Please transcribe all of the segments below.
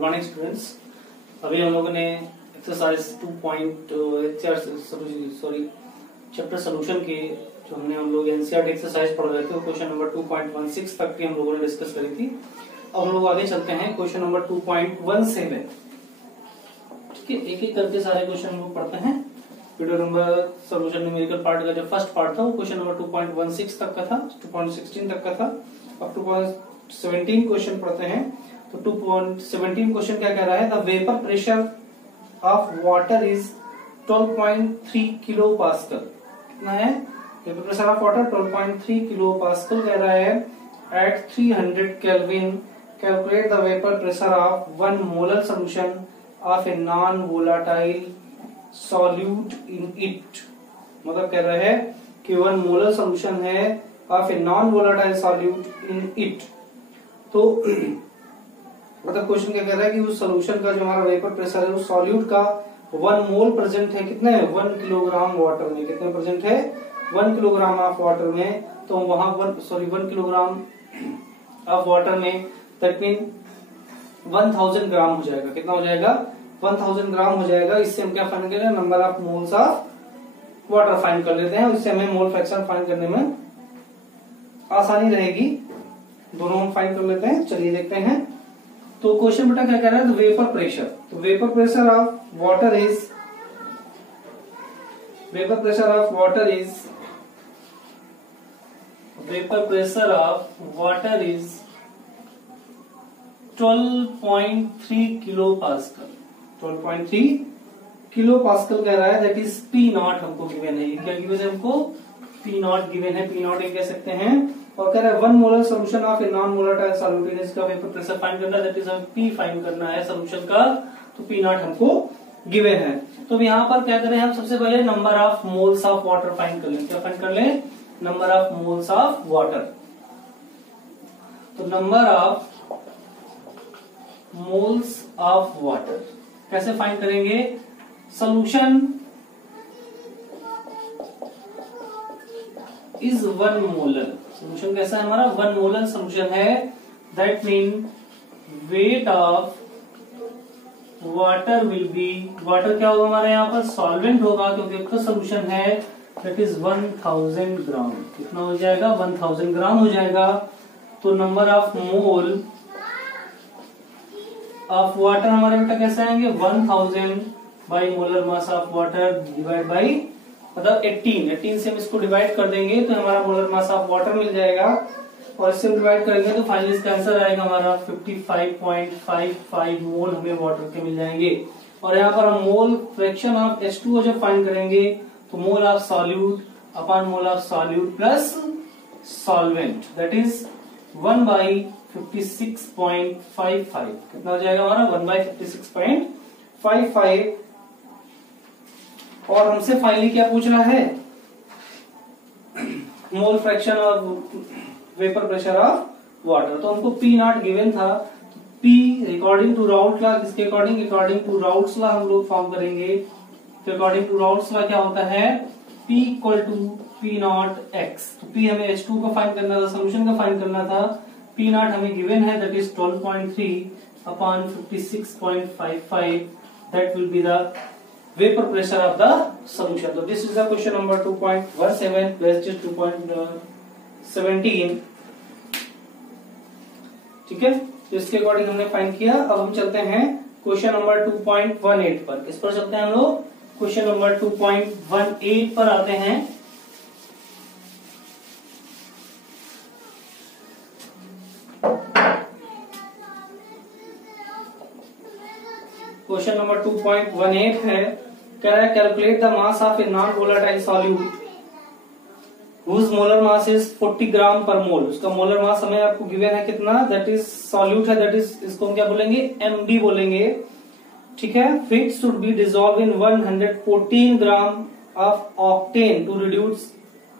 Good morning students. अभी हम लोगों ने एक्सरसाइज 2 चैप्टर सोल्यूशन के जो हम लोग एनसीईआरटी एक्सरसाइज पढ़ रहे थे वो क्वेश्चन नंबर 2.16 तक की हम लोगों ने डिस्कस करी थी। अब हम लोग आगे चलते हैं क्वेश्चन नंबर 2.17। ठीक है, एक एक करके सारे क्वेश्चन हम लोग पढ़ते हैं। Video number solution numerical part का जो फर्स्ट पार्ट था वो क्वेश्चन नंबर 2.16 तक का था, 2.16 तक का था। अब 2.17 क्वेश्चन पढ़ते हैं। तो 2.17 क्वेश्चन क्या कह रहा है? The vapour pressure of water is 12.3 kilo pascal. कितना है vapour pressure of water? 12.3 kilo pascal कह रहा है। At 300 kelvin calculate the vapour pressure of 1 molar solution of a non volatile solute in it. मतलब कह रहा है कि 1 मोलर सोल्यूशन है of a non volatile solute in it. तो मतलब क्वेश्चन क्या कह रहा है कि उस सोल्यूशन का जो हमारा वेपर प्रेशर है उस सॉल्यूट का 1 मोल प्रेजेंट है कितने? 1 किलोग्राम वाटर में। कितने प्रेजेंट है? 1 किलोग्राम ऑफ वाटर में। तो वहां 1 किलोग्राम ऑफ वाटर में दैट मीन 1000 ग्राम हो जाएगा। कितना हो जाएगा? 1000 ग्राम हो जाएगा। इससे हम क्या फाइंड करेंगे? Number of moles of water find कर लेते हैं। इससे हमें मोल फ्रैक्शन फाइंड करने में आसानी रहेगी। दोनों हम फाइंड कर लेते हैं। चलिए देखते हैं। तो क्वेश्चन बेटा क्या कह रहा है? Vapour pressure. तो vapour pressure of water is 12.3 kilo pascal. 12.3 kilo pascal कह रहा है। दैट इज पी नॉट हमको गिवन है। क्या गिवन है हमको? पी नॉट गिवन है। पी नॉट कह सकते हैं। और कह रहा है 1 molar solution of a non volatile solute इसका वेपर प्रेशर फाइंड करना है। दैट इज हमें पी फाइंड करना है सोल्यूशन का। तो पी नॉट हमको गिवन है। तो यहाँ पर क्या करें हम? सबसे पहले number of moles of water find कर लें। क्या फाइंड कर लें? Number of moles of water. तो number of moles of water कैसे फाइंड करेंगे? Solution is 1 molar. सोल्यूशन कैसा है हमारा? 1 मोलर सोल्यूशन है। That mean weight of water will be, water क्या होगा हमारे यहाँ पर? सॉल्वेंट होगा, क्योंकि एक तो सोल्यूशन है। दैट इज 1000 ग्राम। कितना हो जाएगा? 1000 ग्राम हो जाएगा। तो number of mole of water हमारे बेटा कैसे आएंगे? 1000 by molar mass of water divide by मतलब 18 से हम इसको डिवाइड कर देंगे तो हमारा मोलर मास ऑफ वाटर मिल जाएगा। और इससे डिवाइड करेंगे तो फाइनली इसका आंसर आएगा हमारा 55.55 मोल हमें वाटर के मिल जाएंगे। और यहाँ पर हम मोल फ्रैक्शन ऑफ H2O जब फाइंड करेंगे तो mole of solute upon mole of solute plus solvent that is 1/56.55। कितना हो जाएगा हमारा? 1/56.55। और हमसे फाइनली क्या पूछ रहा है? Mole fraction of vapour pressure of water. तो हमको पी नॉट गिवन था। P according to Raoult law, किसके अकॉर्डिंग? अकॉर्डिंग टू राउट्स लॉ हम लोग फॉर्म करेंगे। तो अकॉर्डिंग टू राउट्स लॉ क्या होता है? P equal to P naught x. तो P हमें H2 का फाइंड करना था, सोल्यूशन का फाइंड करना था। पी नॉट हमें गिवन है that is 12.3 upon 56.55। That will be the vapor pressure of the solution. So this is the question number 2.17 plus 2.17. ठीक है, तो इसके अकॉर्डिंग हमने फाइंड किया। अब हम चलते हैं क्वेश्चन नंबर 2.18 पर। किस पर चलते हैं हम लोग? क्वेश्चन नंबर 2.18 पर आते हैं। क्वेश्चन नंबर 2.18 है। कह रहा है calculate the mass of a non volatile solute whose molar mass is 40 gram per mole. उसका मोलर मास हमें आपको गिवन है कितना? दैट इज सॉल्यूट है, दैट इज इसको हम क्या बोलेंगे? MD बोलेंगे। ठीक है, which should be dissolve in 114 gram of octane to reduce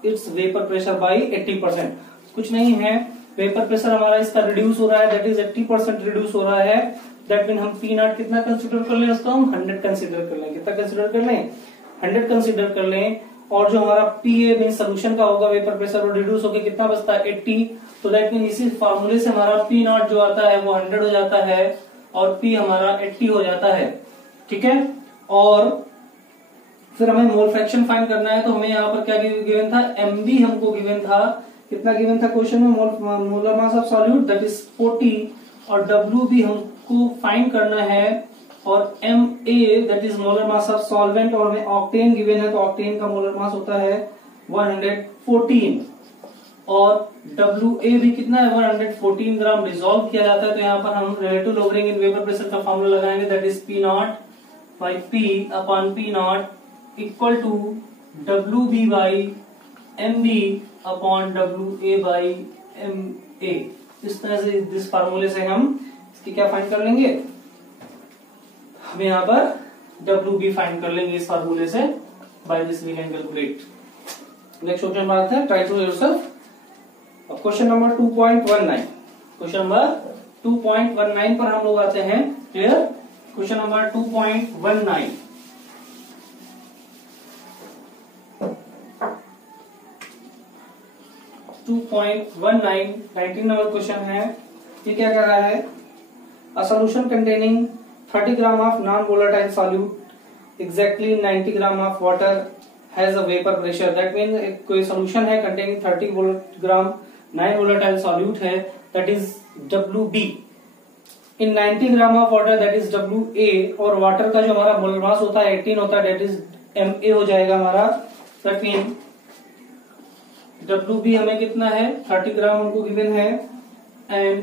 its vapour pressure by 80%। कुछ नहीं है, वेपर प्रेशर हमारा इसका रिड्यूस हो रहा है, दैट इज 80% रिड्यूस हो रहा है। दैट मीन हम पी नॉट कितना कंसिडर कर लें? उसको हम 100 कंसिडर कर लें। कितना कंसिडर कर लें? 100 कंसिडर कर लें। और जो हमारा पीए मीन सोल्यूशन का होगा वेपर प्रेशर वो रिड्यूस होकर कितना बचता है? 80। तो दैट मीन इसी फार्मूले से हमारा पी नॉट जो आता है वो 100 हो जाता है। और P हमारा 80 हो जाता है। ठीक है, और फिर हमें मोल फ्रैक्शन फाइंड करना है, तो हमें यहाँ पर क्या गिवन था, MB हमको गिवन था, कितना गिवन था क्वेश्चन में, molar mass of solute that is 40, और WB हमको फाइंड करना है, और MA that is molar mass of solvent, और हमें ऑक्टेन गिवन है, तो ऑक्टेन का मोलर मास होता है 114, और WA भी कितना है, 114 ग्राम डिसॉल्व किया जाता है। तो यहाँ पर हम relative lowering in vapour pressure का फॉर्मूला लगाएंगे, that is P naught by P upon P naught equal to WB by MB upon WA by MA। इस तरह से इस फार्मूले से हम इसकी क्या फाइंड कर लेंगे, हम यहाँ पर WB फाइंड कर लेंगे इस फार्मूले से, by this we can calculate. Next question पर आते हैं, ट्राई टू योरसेल्फ। अब क्वेश्चन नंबर 2.19, क्वेश्चन नंबर 2.19 पर हम लोग आते हैं। Clear, question number 2.19, number question है। ये क्या कर रहा है, a solution containing 30 gram of non volatile solute exactly 90 gram of water has a vapour pressure. That mean कोई सॉल्यूशन है containing 30 gram non volatile solute है, that is WB in 90 gram of water, that is WA, और water का जो हमारा molar mass होता है 18 होता है, दैट इज MA हो जाएगा हमारा। दैट मीन WB हमें कितना है, 30 ग्राम हमको गिवन है, एंड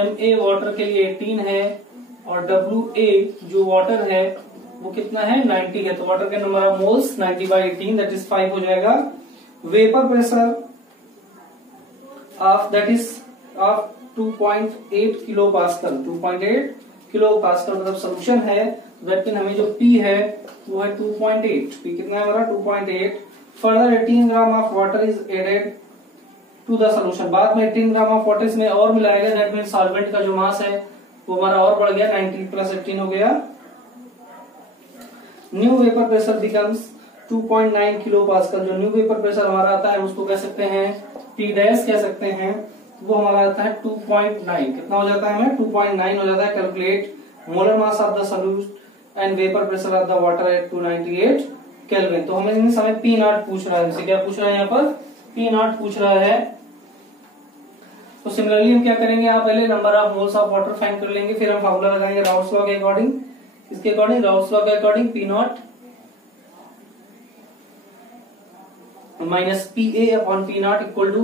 MA वाटर के लिए 18 है, और WA जो वाटर है वो कितना है, 90 है। तो वाटर के number of moles 90 by 18 that is 5 हो जाएगा। Vapour pressure of that is of 2.8 kilo pascal, 2.8 kilo pascal मतलब सोल्यूशन है। दैट मीन हमें जो P है वो है 2.8, P कितना है हमारा 2.8। Further 18 gram of water is added to the solution, बाद में 18 ग्राम ऑफ वाटर इसमें और मिलाया गया, दैट मीन सॉल्वेंट का जो मास है वो हमारा और बढ़ गया, 19 प्लस 18 हो गया। New vapour pressure becomes 2.9 kilo pascal. जो न्यू वेपर प्रेशर हमारा आता है उसको कह सकते हैं P डैश कह सकते हैं, वो हमारा आता है 2.9, कितना हो जाता है हमें 2.9 हो जाता है। Calculate molar mass of the solute and vapour pressure of the water at 298 kelvin. तो हमें P नॉट पूछ रहा है, जैसे क्या पूछ रहा है यहाँ पर P नॉट पूछ रहा है। तो सिमिलरली हम क्या करेंगे, यहाँ पहले number of moles of water find कर लेंगे, फिर हम फार्मूला लगाएंगे राउल्स लॉ के अकॉर्डिंग। इसके अकॉर्डिंग राउल्स लॉ के according P naught minus PA upon P naught equal to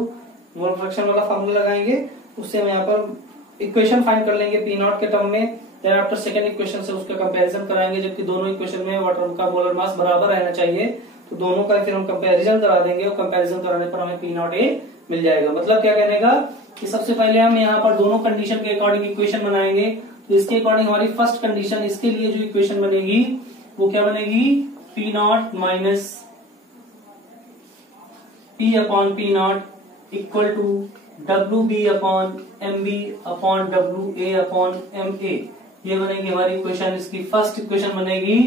mole fraction वाला फार्मूला लगाएंगे, उससे हम यहाँ पर इक्वेशन फाइंड कर लेंगे P नॉट के टर्म में। देन आफ्टर सेकंड इक्वेशन से उसका कंपैरिजन कराएंगे, जबकि दोनों इक्वेशन में वाटर का मोलर मास बराबर रहना चाहिए, तो दोनों का फिर हम कंपैरिजन करा देंगे, और कंपैरिजन कराने पर हमें P नॉट A मिल जाएगा। मतलब क्या कहने का कि सबसे पहले हम यहाँ पर दोनों कंडीशन के अकॉर्डिंग इक्वेशन बनाएंगे। तो इसके अकॉर्डिंग हमारी फर्स्ट कंडीशन, इसके लिए जो इक्वेशन बनेगी वो क्या बनेगी, P naught minus P upon P naught equal to WB upon MB upon WA upon MA। ये बनेगी हमारी इक्वेशन, इसकी फर्स्ट इक्वेशन बनेगी।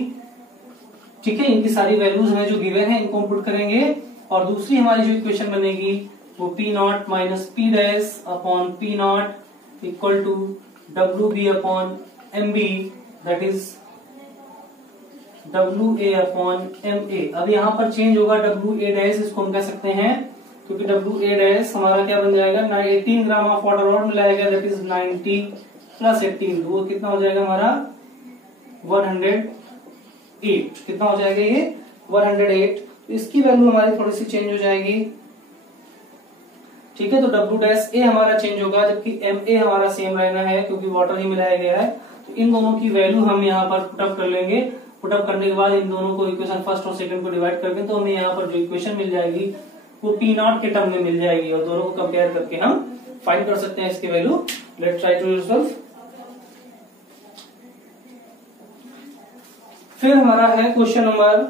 ठीक है, इनकी सारी वैल्यूज हमें जो गिवन है इनको हम पुट करेंगे, और दूसरी हमारी जो इक्वेशन बनेगी वो P naught minus P dash upon P naught equal to WB upon MB that is WA upon MA। अब यहाँ पर चेंज होगा WA डैश, इसको हम कह सकते हैं, क्योंकि WA डैश हमारा क्या बन जाएगा, 18 ग्राम ऑफ वाटर और मिलाएगा, दैट इज 90 प्लस 18, वो कितना हो जाएगा हमारा 108। कितना हो जाएगा ये 108। तो इसकी वैल्यू हमारी थोड़ी सी चेंज हो जाएगी। ठीक है, तो W डैश A हमारा चेंज होगा, जबकि MA हमारा सेम रहना है क्योंकि वाटर ही मिलाया गया है। तो इन दोनों की वैल्यू हम यहाँ पर पुटअप कर लेंगे। पुटअप करने के बाद इन दोनों को इक्वेशन फर्स्ट और सेकंड को डिवाइड करके तो हमें यहाँ पर जो इक्वेशन मिल जाएगी वो P नॉट के टर्म में मिल जाएगी, और दोनों को कंपेयर करके हम फाइंड कर सकते हैं इसकी value. Let's try to yourself. फिर हमारा है question number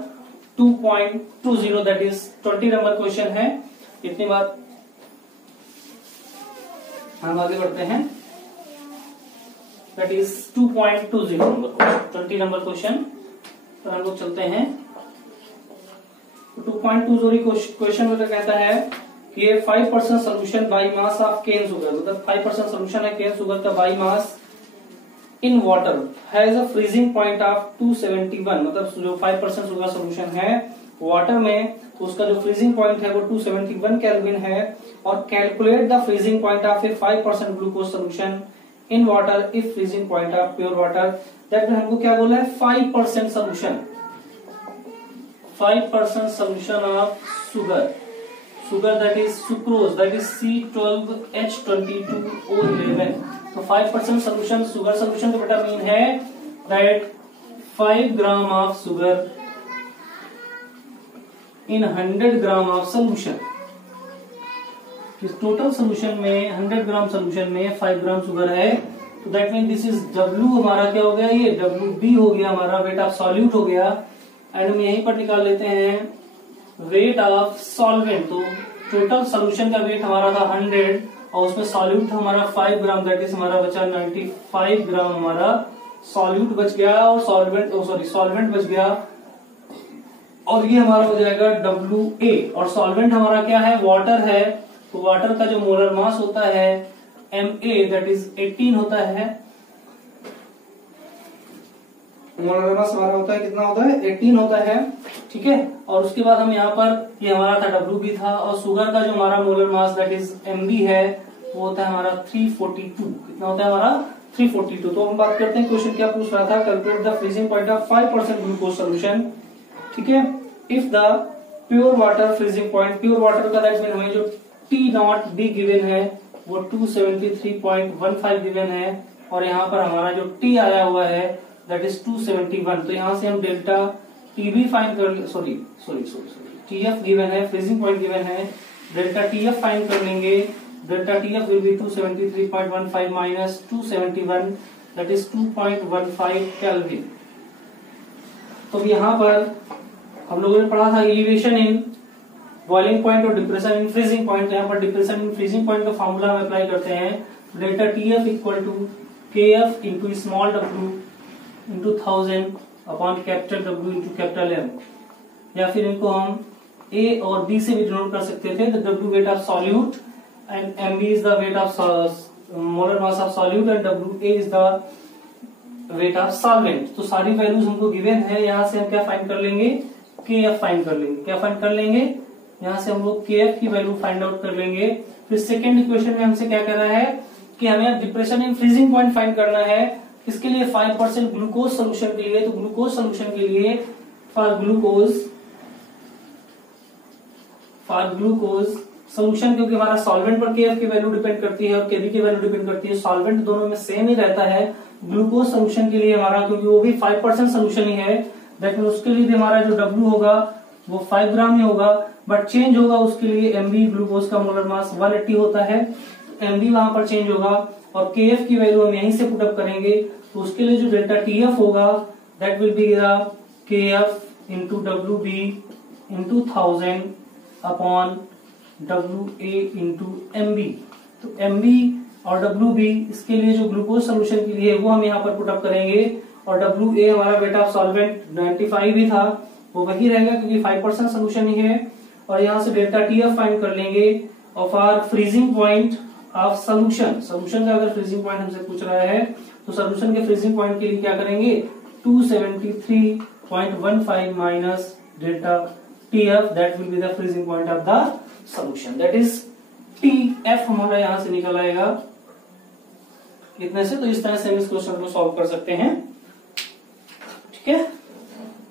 2.20 that is 20 number question है। इतनी बात हम आगे बढ़ते हैं, that is 2.20 number question, 20 number question पर हम लोग चलते हैं। 2.20 क्वेश्चन में कहता है कि ये 5% solution by mass of cane sugar, मतलब 5% सोल्यूशन है केन शुगर का by mass in water has a freezing point of 271, मतलब जो 5% शुगर सोल्यूशन है वाटर में तो उसका जो फ्रीजिंग पॉइंट है वो 271 केल्विन है। और calculate the freezing point of A 5% glucose solution in water if freezing point of pure water, that हमको क्या बोला है 5% solution, 5% solution of sugar that is sucrose, that is C12H22O11। तो 5% solution sugar solution का बेटा mean है that 5 gram of sugar in 100 gram of solution। इस total solution में 100 ग्राम सोल्यूशन में 5 ग्राम शुगर है, तो that mean this is W हमारा क्या हो गया, ये WB हो गया हमारा, वेट ऑफ सॉल्यूट हो गया। एंड हम यहीं पर निकाल लेते हैं वेट ऑफ सॉल्वेंट। तो टोटल सोल्यूशन का वेट हमारा था 100 और उसमें सॉल्यूट था हमारा 5 ग्राम, दैट इज हमारा बचा 95 ग्राम हमारा सॉल्यूट बच गया और सॉल्वेंट बच गया। और ये हमारा हो जाएगा WA। और सॉल्वेंट हमारा क्या है, वाटर है, तो वाटर का जो मोलर मास होता है MA दैट इज 18 होता है। मोलर मास हमारा होता है कितना होता है 18 होता है, ठीक है। और उसके बाद हम यहाँ पर ये हमारा था WB था, और शुगर का जो हमारा molar mass that is MB है वो होता है हमारा 342। कितना होता है हमारा 342। तो हम बात करते हैं क्वेश्चन क्या पूछ रहा था, calculate the freezing point of 5% glucose solution, ठीक है। If the pure water freezing point, pure water का दैट मीन हमें जो T0B गिवन है वो 273.15 गिवन है, और यहाँ पर हमारा जो T आया हुआ है दैट इज 271। तो यहाँ से हम डेल्टा TB फाइंड कर, सॉरी TF गिवन है, फ्रीजिंग पॉइंट गिवन है, डेल्टा TF फाइंड कर लेंगे। Delta TF will be 273.15 minus 271 that is 2.15 kelvin. तो यहाँ पर हम लोगों ने पढ़ा था एलिवेशन इन बॉइलिंग पॉइंट और डिप्रेशन इन फ्रीजिंग पॉइंट। यहाँ पर डिप्रेशन इन फ्रीजिंग पॉइंट का फॉर्मूला हम अप्लाई करते हैं, delta TF equal to KF into small w into 1000 upon capital W into capital M, या फिर इनको हम A और B से भी डिनोट कर सकते थे। The W weight of solute and MB is the weight of molar mass of solute and WA is the weight of solvent. तो सारी वैल्यूज हमको गिवन है, यहाँ से हम क्या फाइंड कर लेंगे KF फाइंड कर लेंगे। क्या फाइंड कर लेंगे, यहाँ से हम लोग KF की वैल्यू फाइंड आउट कर लेंगे। फिर सेकेंड इक्वेशन में हमसे क्या करना है कि हमें depression in freezing point find करना है। इसके लिए 5% ग्लूकोज सोल्यूशन के लिए, तो ग्लूकोज सोल्यूशन के लिए फॉर ग्लूकोज सोल्यूशन, क्योंकि हमारा सॉल्वेंट पर KF की वैल्यू डिपेंड करती है और KB की वैल्यू डिपेंड करती है, सॉल्वेंट दोनों में सेम ही रहता है। ग्लूकोज सोल्यूशन के लिए हमारा, क्योंकि वो भी 5% सोल्यूशन ही है, दैट मीन उसके लिए भी हमारा जो W होगा वो 5 ग्राम ही होगा, बट चेंज होगा उसके लिए MB, ग्लूकोज का मोलर मास 180 होता है, MB वहां पर चेंज होगा। और KF की वैल्यू हम यहीं से पुटअप करेंगे, तो उसके लिए जो डेल्टा TF होगा that will be the KF into WB into 1000 upon WA into MB। तो MB और WB इसके लिए जो ग्लूकोज सोल्यूशन के लिए वो हम यहाँ पर पुटअप करेंगे, और WA हमारा वेट ऑफ सॉल्वेंट 95 ही था, वो वही रहेगा क्योंकि 5% सोल्यूशन ही है। और यहाँ से डेल्टा TF फाइंड कर लेंगे of our freezing point of solution. Solution का अगर फ्रीजिंग पॉइंट हमसे पूछ रहा है तो सोल्यूशन के फ्रीजिंग पॉइंट के लिए क्या करेंगे 273.15 minus delta TF that will be the freezing point of the solution, that is TF हमारा यहाँ से निकल आएगा इतने से। तो इस तरह से हम इस क्वेश्चन को सॉल्व कर सकते हैं, ठीक है।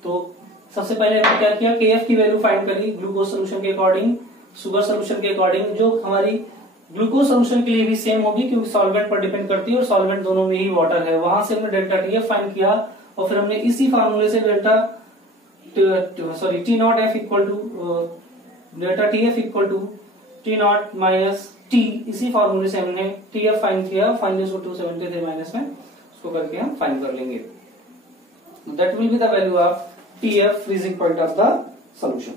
तो सबसे पहले हमने क्या किया, KF की वैल्यू फाइंड करी ग्लूकोज सोल्यूशन के अकॉर्डिंग, शुगर सोल्यूशन के अकॉर्डिंग, जो हमारी ग्लूकोज सोल्यूशन के लिए भी सेम होगी क्योंकि सॉल्वेंट पर डिपेंड करती है और सॉल्वेंट दोनों में ही वाटर है। वहां से हमने डेल्टा TF फाइंड किया और फिर हमने इसी फार्मूले से delta T0F equal to delta TF equal to T0 minus T, इसी फार्मूले से हमने TF फाइंड किया। फाइनली उसको 273 माइनस में उसको करके हम फाइंड कर लेंगे, that will be the value of TF freezing point of the solution.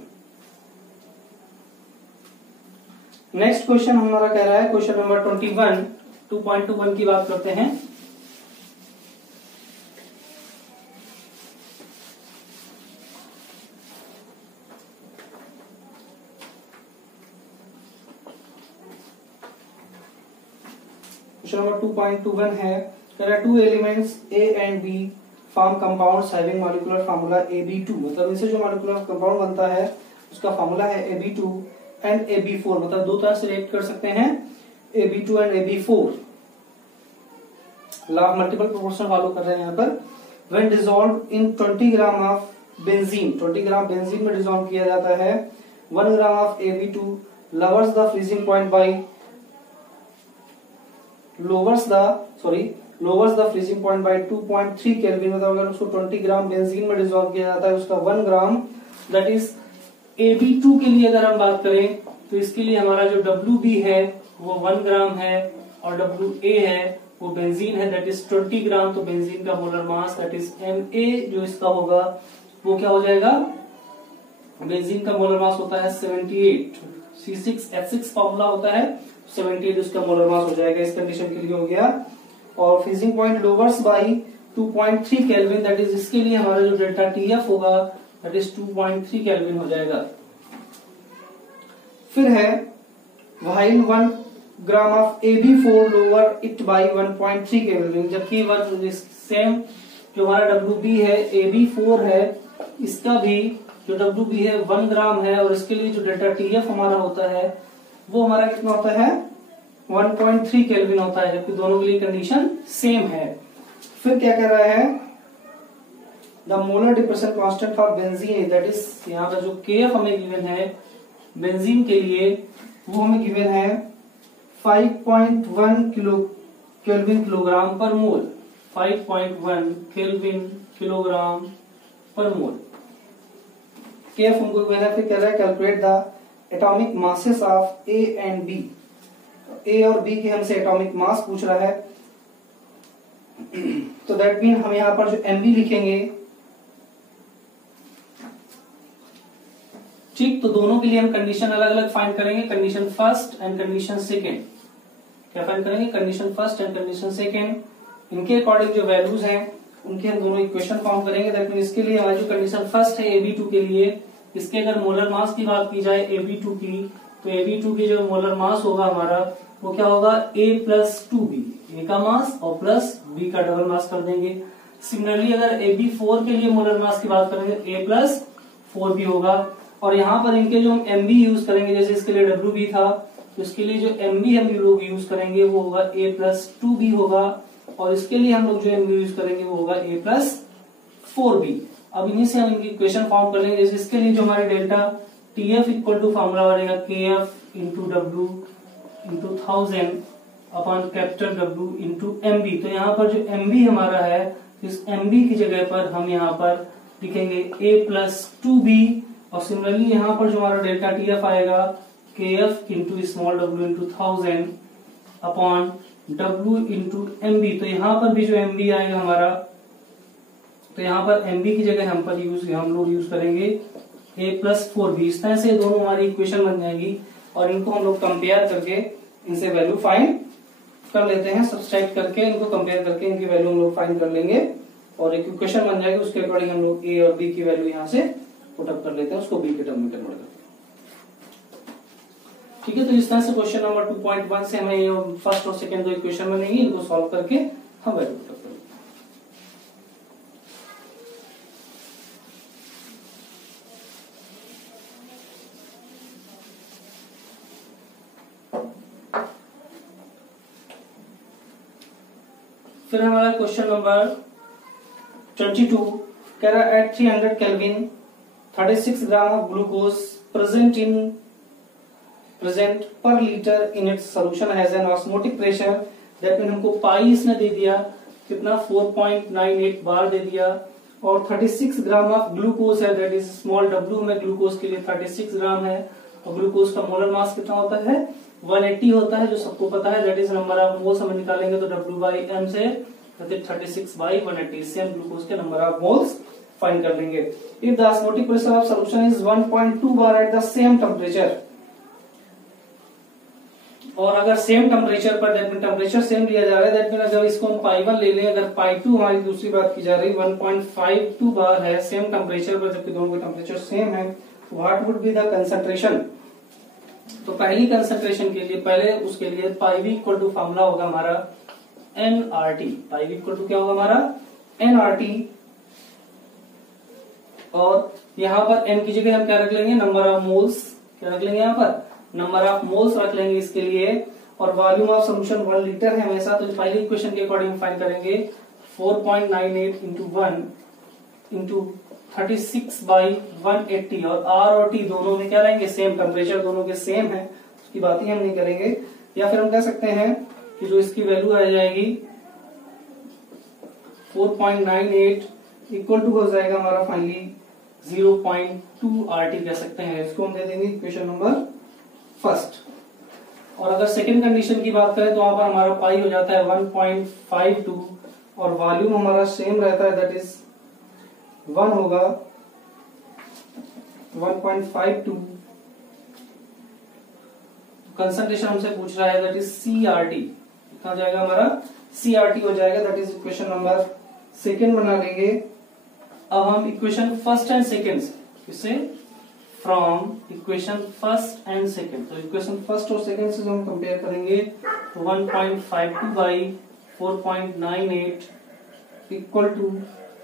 Next question हमारा कह रहा है क्वेश्चन नंबर 21 2.21 की बात करते हैं। क्वेश्चन नंबर 2.21 है, कह रहा 2 elements A and B form compounds having molecular formula AB2, मतलब इनसे जो मॉलिक्यूलर कंपाउंड बनता है उसका फार्मूला है AB2 एंड AB4, मतलब दो तरह से रिएक्ट कर सकते हैं AB2 and AB4। Law of multiple proportion follow कर रहे हैं यहाँ पर। When dissolved in 20 gram of benzene, 20 gram benzene में डिसॉल्व किया जाता है, 1 gram of AB2 lowers the freezing point by lowers the freezing point by 2.3 kelvin, मतलब अगर उसको 20 ग्राम बेंजीन में डिसॉल्व किया जाता है उसका 1 ग्राम, दैट इज AB2 के लिए अगर हम बात करें तो इसके लिए हमारा जो WB है वो 1 ग्राम है और WA है वो बेंजीन है, दैट इज 20 ग्राम। तो बेंजीन का molar mass that is Ma जो इसका होगा वो क्या हो जाएगा, बेंजीन का मोलर मास होता है 78, C6H6 फॉर्मूला होता है, 78 उसका मोलर मास हो जाएगा। इस कंडीशन के लिए हो गया। और freezing point louvers by 2.3 kelvin, that is इसके लिए हमारा जो डेल्टा TF होगा दैट इज 2.3 केल्विन हो जाएगा। फिर है while 1 gram of AB4 lower it by 1.3 kelvin, जबकि सेम जो हमारा WB है AB4 है, इसका भी जो WB है 1 ग्राम है और इसके लिए जो डेल्टा TF हमारा होता है वो हमारा कितना होता है 1.3 केल्विन होता है, जबकि दोनों के लिए कंडीशन सेम है। फिर क्या कह रहा है, the molar depression constant for benzene, that is यहाँ पर जो KF हमें गिवन है बेंजीन के लिए वो हमें गिवन है 5.1 केल्विन किलोग्राम पर मोल, 5.1 केल्विन किलोग्राम पर मोल KF हमको गिवन है। फिर कह रहा है calculate the atomic masses of A and B, A और B के हमसे एटॉमिक मास पूछ रहा है, तो दैट मीन हम यहाँ पर जो MB लिखेंगे, ठीक। तो दोनों के लिए हम कंडीशन अलग अलग फाइंड करेंगे, condition first and condition second. क्या फाइंड करेंगे, condition first and condition second, इनके अकॉर्डिंग जो वैल्यूज हैं उनके हम दोनों इक्वेशन फॉर्म करेंगे। दैट मीन इसके लिए हमारी जो कंडीशन फर्स्ट है AB2 के लिए, इसके अगर मोलर मास की बात की जाए AB2 की, तो AB2 की जो मोलर मास होगा हमारा वो क्या होगा A प्लस 2B, A का मास और प्लस B का डबल मास कर देंगे। सिमिलरली अगर AB4 के लिए मोलर मास की बात करेंगे A प्लस 4B होगा। और यहाँ पर इनके जो हम MB यूज करेंगे, जैसे इसके लिए WB था तो इसके लिए जो MB हम लोग यूज करेंगे वो होगा A प्लस 2B होगा, और इसके लिए हम लोग जो MB यूज करेंगे वो होगा A प्लस 4B। अब इन्हीं से हम इनकी इक्वेशन फॉर्म कर लेंगे। जैसे इसके लिए जो हमारे delta TF equal to formula बनेगा KF into W into 1000 upon capital W into MB। तो यहाँ पर जो MB हमारा है, इस MB की जगह पर हम यहाँ पर लिखेंगे A प्लस 2B, और सिमिलरली यहाँ पर जो हमारा डेल्टा TF आएगा KF into small w into 1000 upon W into MB। तो यहाँ पर भी जो MB आएगा हमारा, तो यहाँ पर MB की जगह हम लोग यूज करेंगे A प्लस 4B। इस तरह से दोनों हमारी इक्वेशन बन जाएगी और इनको हम लोग कंपेयर करके इनसे वैल्यू फाइंड कर लेते हैं। सब्सट्रैक्ट करके इनको कंपेयर करके इनकी वैल्यू हम लोग फाइंड कर लेंगे और एक इक्वेशन बन जाएगी। उसके अकॉर्डिंग हम लोग A और B की वैल्यू यहाँ से पुट अप कर लेते हैं, उसको B के टर्म में कन्वर्ट करते हैं। ठीक है, तो इस तरह से क्वेश्चन नंबर 2.1 से हमें ये फर्स्ट और सेकंड दो इक्वेशन बनेगी, इनको सॉल्व करके हम वैल्यू पुट अप करेंगे। फिर हमारा क्वेश्चन नंबर 22 कह रहा है at 300 kelvin 36 gram of glucose present per litre in its solution has an osmotic pressure. That mean हमको पाई इसने दे दिया कितना 4.98 बार दे दिया, और 36 ग्राम ऑफ ग्लूकोज है, दैट इज स्मॉल w में ग्लूकोज के लिए 36 ग्राम है, और ग्लूकोज का मोलर मास कितना होता है 180 होता है, जो सबको पता है। That is number of moles हम निकालेंगे तो W/M से 36/180 से हम ग्लूकोज के नंबर ऑफ मोल्स फाइंड कर लेंगे। If the osmotic pressure of solution is 1.2 bar at the same temperature, और अगर सेम टेम्परेचर पर दैट मीन टेम्परेचर सेम लिया जा रहा है, दैट मीन अगर इसको हम π1 ले लें, अगर π2 हमारी दूसरी बात की जा रही 1.52 बार है सेम टेम्परेचर पर, जबकि दोनों के टेम्परेचर सेम है, what would be the concentration. तो पहली कंसंट्रेशन के लिए पहले उसके लिए πv इक्वल टू फॉर्मूला होगा हमारा nRT, पाई इक्वल टू क्या होगा हमारा nRT, और यहाँ पर n की जगह हम क्या रख लेंगे, नंबर ऑफ मोल्स, क्या रख लेंगे यहाँ पर नंबर ऑफ मोल्स रख लेंगे इसके लिए, और वॉल्यूम ऑफ सोल्यूशन 1 लीटर है हमेशा, तो पहले इक्वेशन के अकॉर्डिंग फाइंड करेंगे 4.98 इंटू 1 इंटू 36/180, और R और T दोनों में क्या रहेंगे सेम, टेम्परेचर दोनों के सेम है, उसकी बात ही हम नहीं करेंगे। या फिर हम कह सकते हैं कि जो इसकी वैल्यू आ जाएगी 4.98 इक्वल टू हो जाएगा हमारा फाइनली 0.2 RT कह सकते हैं, इसको हम दे देंगे इक्वेशन नंबर फर्स्ट। और अगर सेकेंड कंडीशन की बात करें तो वहां पर हमारा पाई हो जाता है 1.52, और वॉल्यूम हमारा सेम रहता है, दैट इज 1 होगा 1.52, कंसंट्रेशन हमसे पूछ रहा है दैट इज CRT, कितना हो जाएगा हमारा CRT हो जाएगा, that is equation number second बना लेंगे। अब हम इक्वेशन फर्स्ट एंड सेकेंड इससे from equation first and second, तो इक्वेशन फर्स्ट और सेकेंड से जो हम कंपेयर करेंगे तो 1.52 by 4.98 equal to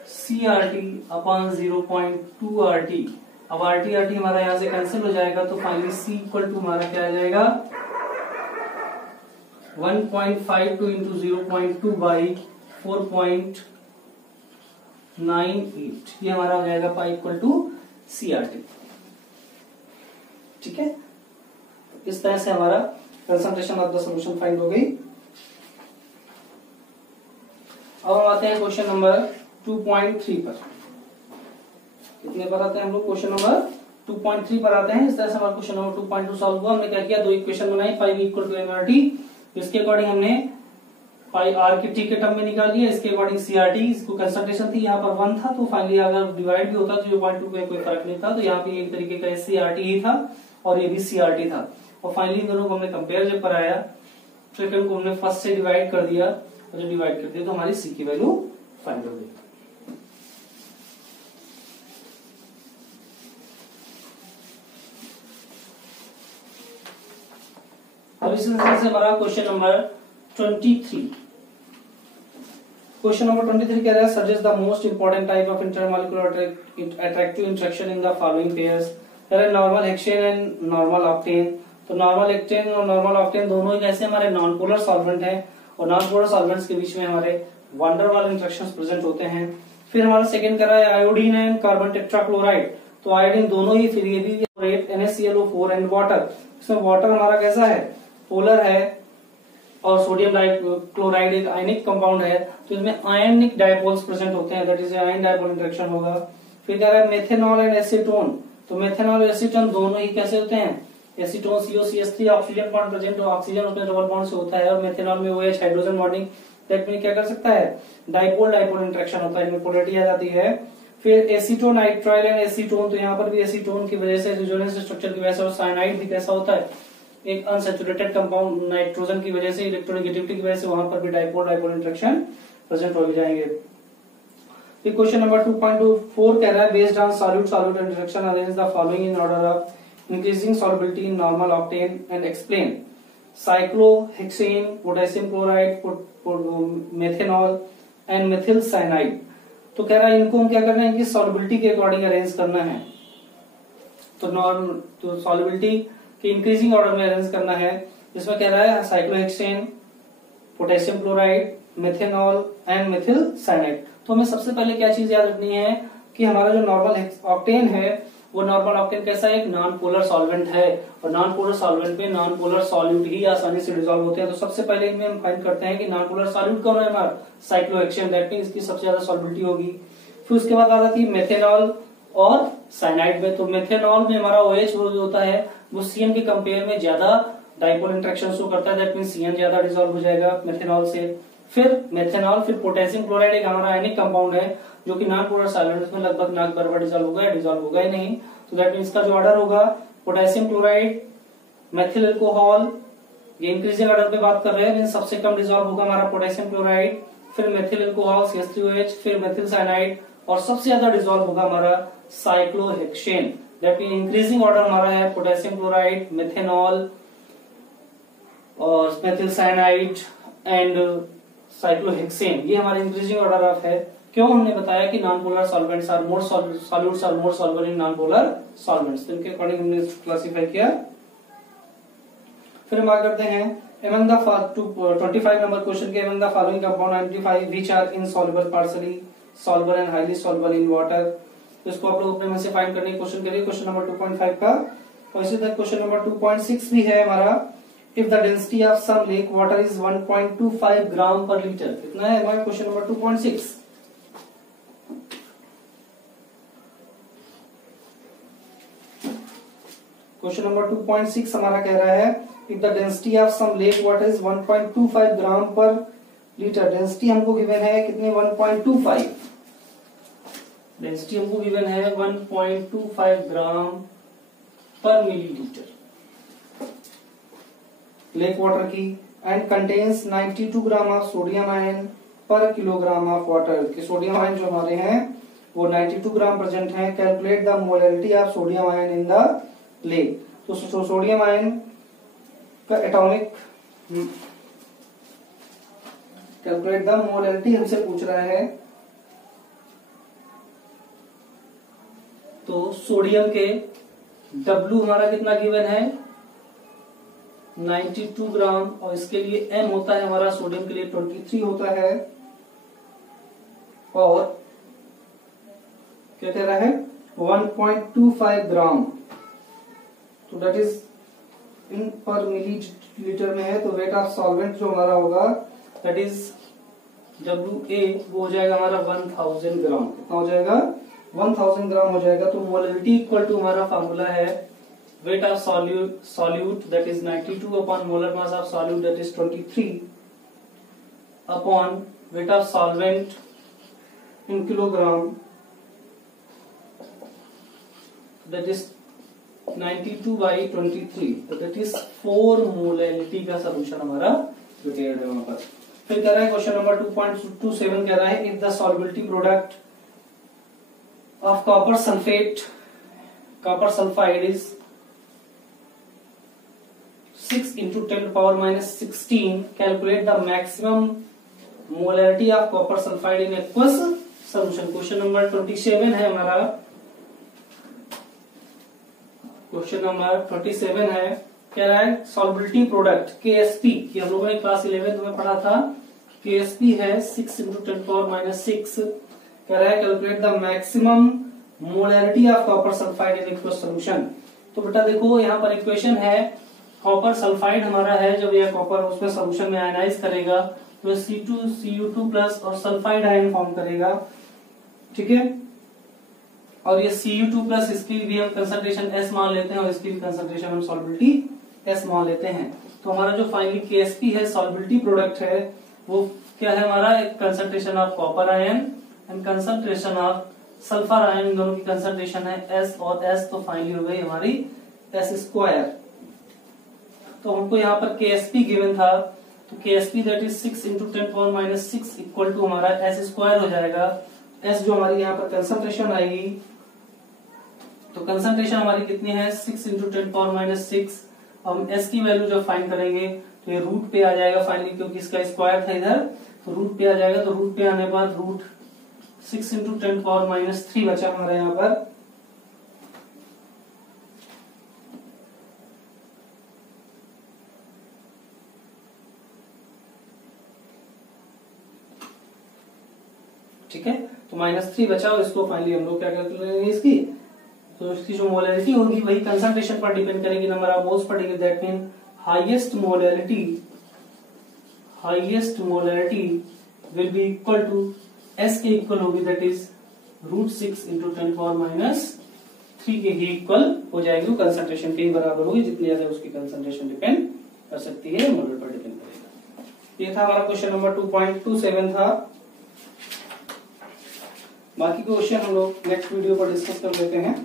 CRT upon 0.2 RT। अब RT हमारा यहां से कैंसिल हो जाएगा, तो फाइनली C इक्वल टू हमारा क्या आ जाएगा 1.52 इंटू 0.2 बाई 4.98, ये हमारा हो जाएगा पाई इक्वल टू CRT। ठीक है, इस तरह से हमारा concentration of the solution find हो गई। अब हम आते हैं क्वेश्चन नंबर 2.3 पर। कितने पर आते हैं हम लोग, क्वेश्चन नंबर 2.3 पर आते हैं। इस तरह से हमारा क्वेश्चन नंबर 2.2 सॉल्व हुआ। हमने क्या किया, दो इक्वेशन बनाई, पाई इक्वल टू nRT, इसके अकॉर्डिंग हमने पाई आर के टी के टर्म में निकाल दिया, इसके अकॉर्डिंग CRT, इसको कंसंट्रेशन थी यहाँ पर 1 था, तो फाइनली अगर डिवाइड भी होता तो 0.2 में कोई फर्क नहीं था, तो यहाँ पे एक तरीके का CRT ही था और ये भी CRT था। और फाइनली इन दोनों को हमने कंपेयर जब कराया, सेकंड को हमने फर्स्ट से डिवाइड कर दिया, और जब डिवाइड कर दिया तो हमारी C की वैल्यू फाइंड हो गई। अब इस तरह से हमारा क्वेश्चन नंबर 23। क्वेश्चन नंबर 23 कह रहा है, suggest the most important type of intermolecular attractive interaction in the following pairs. कह रहा है normal hexane and normal octane. तो नॉर्मल हेक्सेन और नॉर्मल ऑक्टेन दोनों ही कैसे हमारे नॉन पोलर सॉल्वेंट हैं, और नॉन पोलर सॉल्वेंट्स के बीच में हमारे वैन डर वाल इंटरेक्शंस प्रेजेंट होते हैं। फिर हमारा सेकंड कह रहा है आयोडीन एंड कार्बन टेट्राक्लोराइड। तो आयोडीन दोनों ही, फिर ये भी NaClO4 एंड वाटर। इसमें वाटर हमारा कैसा है, पोलर है, और सोडियम क्लोराइड एक आयनिक कंपाउंड है, तो इसमें आयनिक डायपोल्स प्रेजेंट होते हैं, that is ion dipole interaction होगा। फिर कह रहा है मेथेनॉल एंड एसीटोन। तो मेथेनॉल और एसीटोन दोनों ही कैसे होते हैं, acetone COCH3 oxygen bond present, oxygen उसमें डबल बॉन्ड से होता है, और मेथेनॉल में OH hydrogen bonding, that mean क्या कर सकता है, डायपोल डायपोल इंटरेक्शन होता है, इनमें पोलैरिटी आ जाती है। फिर एसीटोनाइट्राइल एंड एसीटोन, तो यहाँ पर भी एसीटोन की वजह से, रेजोनेंस स्ट्रक्चर की वजह से, और साइनाइड भी कैसा होता है, एक अनसैचुरेटेड कंपाउंड, नाइट्रोजन की वजह से, इलेक्ट्रोनेगेटिविटी की वजह से वहां पर भी डायपोल डायपोल इंटरेक्शन प्रेजेंट हो जाएंगे। फिर क्वेश्चन नंबर 2.24 कह रहा है, based on solute solute interaction arrange the following in order of increasing solubility in normal octane and explain. Cyclohexane, potassium chloride, methanol and methyl cyanide. तो कह रहा है इनको हम क्या करना है, इनकी सॉल्युबिलिटी के अकॉर्डिंग अरेंज करना है। तो सॉल्युबिलिटी कि इंक्रीजिंग ऑर्डर में अरेंज करना है। इसमें कह रहा है cyclohexane, potassium chloride, methanol and methyl cyanide. तो हमें सबसे पहले क्या चीज याद रखनी है कि हमारा जो नॉर्मल ऑक्टेन है, वो नॉर्मल ऑक्टेन कैसा है, एक नॉन पोलर सॉल्वेंट है, और नॉन पोलर सॉल्वेंट में नॉन पोलर सॉल्यूट ही आसानी से डिसॉल्व होते हैं। तो सबसे पहले इनमें हम फाइंड करते हैं कि नॉन पोलर सॉल्यूट कौन है हमारा, साइक्लोहेक्सेन, दैट मींस इसकी सबसे ज्यादा सॉल्युबिलिटी होगी। फिर उसके बाद आ जाती है मेथेनॉल और साइनाइड में। तो मेथेनॉल में हमारा OH जो होता है वो CN के कंपेयर में ज्यादा डाइपोल इंटरेक्शन शो करता है, दैट मींस CN ज्यादा डिसॉल्व हो जाएगा मेथेनॉल से। फिर मेथेनॉल, फिर पोटेशियम क्लोराइड एक हमारा आयनिक कंपाउंड है जो कि नॉन पोलर सॉल्वेंट में लगभग नाक बराबर डिसॉल्व होगा या डिसॉल्व होगा ही नहीं। तो दैट मींस का जो ऑर्डर होगा पोटेशियम क्लोराइड, मेथिल अल्कोहल, ये इंक्रीजिंग ऑर्डर पे बात कर रहे हैं, सबसे कम डिसॉल्व होगा हमारा पोटेशियम क्लोराइड, फिर मेथिल अल्कोहल CH3OH, फिर मेथिल साइनाइड, और सबसे ज्यादा डिसॉल्व होगा हमारा cyclohexane. That mean increasing order हमारा है पोटेशियम क्लोराइड, मेथेनॉल और मेथिल साइनाइड एंड साइक्लोहेक्सेन, ये हमारे इंक्रीजिंग ऑर्डर ऑफ है। क्यों? हमने बताया कि non polar solvents are more solutes are more solver in non polar solvents, तो इनके अकॉर्डिंग हमने क्लासिफाई किया। फिर हम आगे करते हैं among the 25 नंबर क्वेश्चन के among the following compound identify which are insoluble, partially soluble and highly soluble in water। तो इसको आप लोग अपने मन से फाइंड करने की क्वेश्चन करिए क्वेश्चन नंबर 2.5 का। और इसी तरह क्वेश्चन नंबर 2.6 भी है हमारा, if the density of some lake water is 1.25 gram per litre. कितना है हमारा क्वेश्चन नंबर 2.6? क्वेश्चन नंबर 2.6 हमारा कह रहा है if the density of some lake water is 1.25 gram per litre. Density हमको गिवन है कितने? 1.25। डेंसिटी हमको गिवन है 1.25 ग्राम पर मिलीलीटर लेक वाटर की, and contains 92 gram of sodium ion पर किलोग्राम ऑफ वाटर। कि सोडियम आयन जो हमारे हैं वो 92 ग्राम प्रेजेंट है। Calculate the molarity of sodium ion in the lake. तो सोडियम आयन का एटॉमिक कैलकुलेट द मोलैरिटी हमसे पूछ रहा है। तो सोडियम के W हमारा कितना गिवन है? 92 ग्राम, और इसके लिए M होता है हमारा सोडियम के लिए 23 होता है, और क्या कह रहा है? 1.25 ग्राम। तो दैट इज इन पर मिलीलीटर में है। तो वेट ऑफ सॉल्वेंट जो हमारा होगा दैट इज WA, वो हो जाएगा हमारा 1000 ग्राम। कितना हो जाएगा? 1000 ग्राम हो जाएगा। तो मोलैरिटी इक्वल टू हमारा फॉर्मूला है weight of solute that is 92 upon molar mass of solute that is 23 upon weight of solvent in kilogram that is 92 by 23, तो दैट इज 4 मोलैरिटी का सोल्यूशन हमारा प्रिपेयर्ड है वहां पर। फिर कह रहा है क्वेश्चन नंबर 2.27 कह रहा है if the solubility product of copper sulphide is 6 into 10⁻16, calculate the maximum molarity of copper sulphide in aqueous solution. Question number 27 है हमारा, क्वेश्चन नंबर 27 है, कह रहा है सॉल्युबिलिटी प्रोडक्ट KSP की हम लोगों ने क्लास 11 में पढ़ा था। KSP है 6 into 10⁻6। कह रहा है calculate the maximum molarity of copper sulphide in aqueous solution. तो बेटा देखो यहाँ पर इक्वेशन है, कॉपर सल्फाइड हमारा है, जब यह कॉपर उसमें सोल्यूशन में आयनाइज करेगा तो Cu2 प्लस और सल्फाइड आयन फॉर्म करेगा। ठीक है, और ये Cu2 प्लस इसकी भी हम कंसंट्रेशन S मान लेते हैं और इसकी भी कंसंट्रेशन हम सॉल्युबिलिटी S मान लेते हैं। तो हमारा जो फाइनली KSP है सॉल्युबिलिटी प्रोडक्ट है वो क्या है हमारा? एक concentration of copper ion and concentration of sulphur ion, दोनों की कंसंट्रेशन है S और S, तो फाइनली हो गई हमारी S²। तो हमको यहाँ पर KSP गिवन था, तो KSP that is 6 into 10⁻6 equal to हमारा S² हो जाएगा। S जो हमारी यहाँ पर कंसंट्रेशन आएगी, तो कंसंट्रेशन हमारी कितनी है? 6 into 10⁻6। हम S की वैल्यू जब फाइंड करेंगे तो ये रूट पे आ जाएगा फाइनली, क्योंकि इसका स्क्वायर था इधर, तो रूट पे आ जाएगा। तो रूट पे आने के बाद रूट 6 into 10⁻3 बचा हमारे यहाँ पर। ठीक है, तो -3 बचा और इसको फाइनली हम लोग क्या कैलकुलेट करेंगे इसकी, तो इसकी जो मोलैरिटी होगी वही कंसंट्रेशन पर डिपेंड करेगी, नंबर ऑफ मोल्स पर depend. That mean highest molarity will be equal to S के इक्वल होगी, दैट इज √6 into 10⁻3 के ही इक्वल हो जाएगी। वो कंसंट्रेशन के ही बराबर होगी, जितनी ज्यादा उसकी कंसंट्रेशन डिपेंड कर सकती है मोलर पर डिपेंड करेगा। ये था हमारा क्वेश्चन नंबर 2.27 था। बाकी क्वेश्चन हम लोग नेक्स्ट वीडियो पर डिस्कस कर लेते हैं।